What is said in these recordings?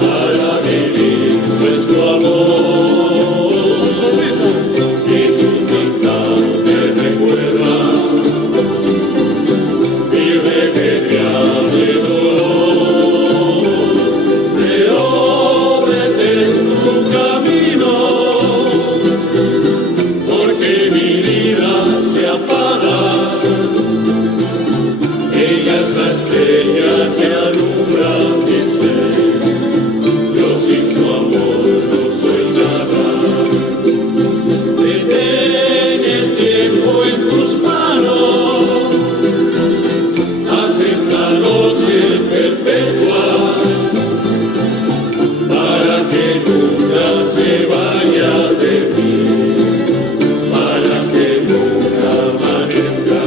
para vivir nuestro amor. Y tu mitad me recuerda mi irremediable dolor. Pero detén tu camino, porque mi vida se apaga. Ella es la estrella que alumbra mi ser. Yo sin su amor no soy nada. Detén el tiempo en tus manos. Haz esta noche perpetua para que nunca se vaya de mí, para que nunca amanezca.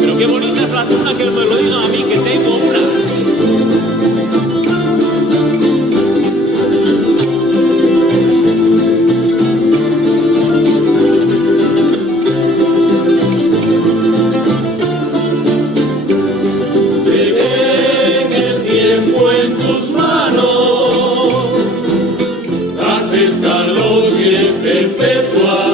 Pero qué bonita es la luna, que me lo digan a mí, que tengo una. Detén el tiempo en tus manos, haz esta noche perpetua